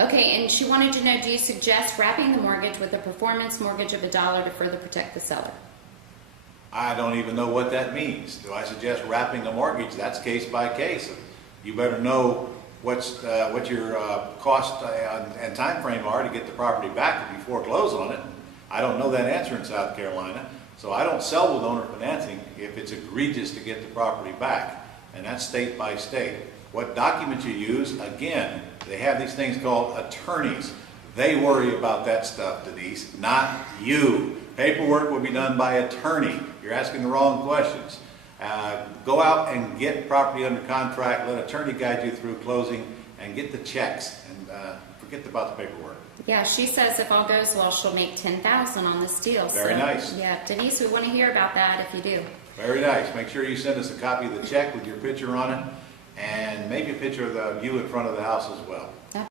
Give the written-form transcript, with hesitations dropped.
Okay, and she wanted to know, do you suggest wrapping the mortgage with a performance mortgage of $1 to further protect the seller? I don't even know what that means. Do I suggest wrapping a mortgage? That's case by case. You better know what your cost and time frame are to get the property back if you foreclose on it. I don't know that answer in South Carolina, so I don't sell with owner financing if it's egregious to get the property back, and that's state by state. What documents you use, again, they have these things called attorneys. They worry about that stuff, Denise, not you. Paperwork will be done by attorney. You're asking the wrong questions. Go out and get property under contract, let attorney guide you through closing, and get the checks, and forget about the paperwork. Yeah, she says if all goes well, she'll make $10,000 on this deal. Very nice. Yeah, Denise, we want to hear about that if you do. Very nice. Make sure you send us a copy of the check with your picture on it, and maybe a picture of you in front of the house as well.